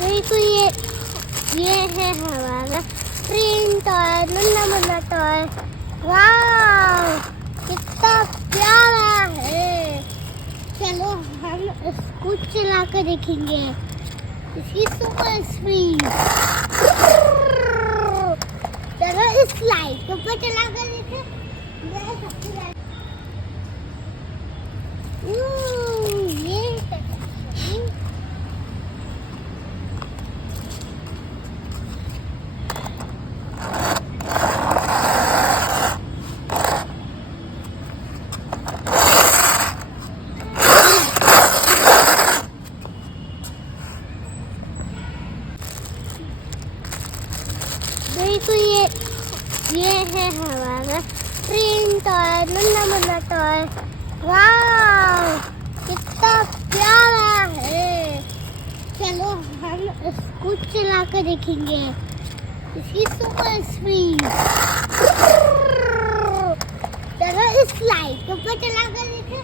देखो ये है हमारा ट्रेन टॉय, नन्हा मुन्ना टॉय। वाह कितना प्यारा है। चलो हम इसको चला कर देखेंगे। इसकी सुपर स्पीड। चलो इस लाइट के ऊपर चला कर देखें। देखो ये है हमारा ट्रेन टॉय, नन्हा मुन्ना टॉय। वाह कितना प्यारा है। चलो हम इसको चला कर देखेंगे। इसकी सुपर स्पीड। चलो इस लाइट के ऊपर चला कर देखें।